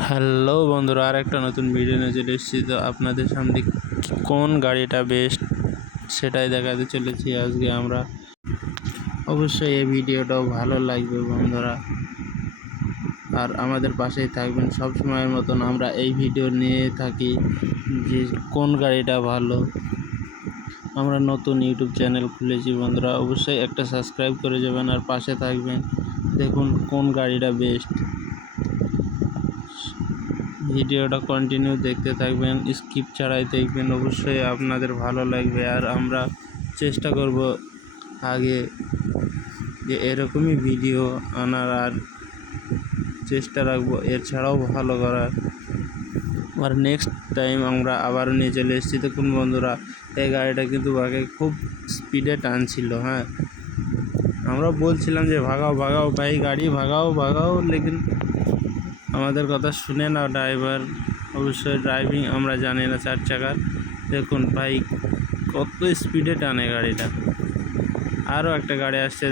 Hello বন্ধুরা, আর একটা নতুন ভিডিও নিয়ে চলে এসেছি। তো আপনাদের সামনে কোন গাড়িটা বেস্ট সেটাই দেখাতে চলেছি আজকে আমরা। অবশ্যই এই ভিডিওটাও ভালো লাগবে বন্ধুরা, আর আমাদের পাশেই থাকবেন সব সময়ের মতন। আমরা এই ভিডিও নিয়ে থাকি যে কোন গাড়িটা ভালো। আমরা নতুন ইউটিউব চ্যানেল খুলেছি বন্ধুরা, অবশ্যই একটা সাবস্ক্রাইব করে যাবেন আর পাশে থাকবেন। দেখুন কোন গাড়িটা বেস্ট। ভিডিওটা কন্টিনিউ দেখতে থাকবেন, স্কিপ ছাড়াই দেখবেন, অবশ্যই আপনাদের ভালো লাগবে। আর আমরা চেষ্টা করব আগে যে এরকমই ভিডিও আনার, আর চেষ্টা রাখবো এছাড়াও ভালো করার। আর নেক্সট টাইম আমরা আবার নিয়ে চলে এসেছি। দেখুন বন্ধুরা, এই গাড়িটা কিন্তু আগে খুব স্পিডে টানছিল। হ্যাঁ, আমরা বলছিলাম যে ভাগাও ভাগাও ভাই, গাড়ি ভাগাও ভাগাও, লেকিন আমাদের কথা শুনে না ড্রাইভার। অবশ্যই ড্রাইভিং আমরা জানি না চার চাকার। দেখুন ভাই কত স্পিডে টানে গাড়িটা। আরও একটা গাড়ি আসছে।